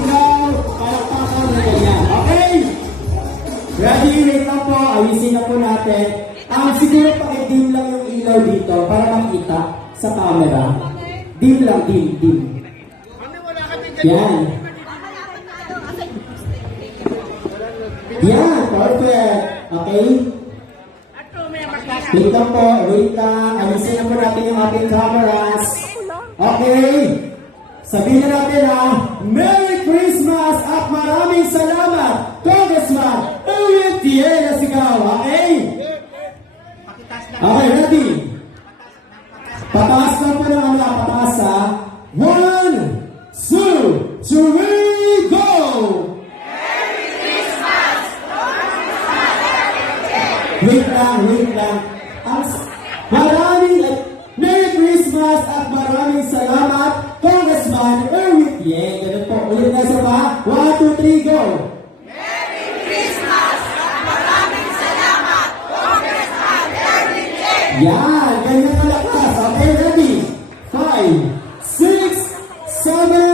Ikaw, palakpakan na ganyan. Okay? Ready? Wait lang po. Ayusin na po natin. Siguro pakidim lang yung ilaw dito para makita sa camera. Dim lang, dim. Yan. Yan, perfect. Okay? Wait lang po, wait lang. Ayusin na po natin yung ating cameras. Okay? Sabihin na natin Merry Christmas at maraming salamat, Congressman Erwin Tiela Sigaw. Okay? Okay, ready? Pataas lang po ng pataas ha. 1, 2, 3, go! Wait lang. Merry Christmas at maraming salamat, Congressman Erwin. Yeah, ganun po. Ulit na isa pa. 1, 2, 3, go! Merry Christmas at maraming salamat, Congressman Erwin. Yan, ganyan malakas. Okay, ready? 5, 6, 7,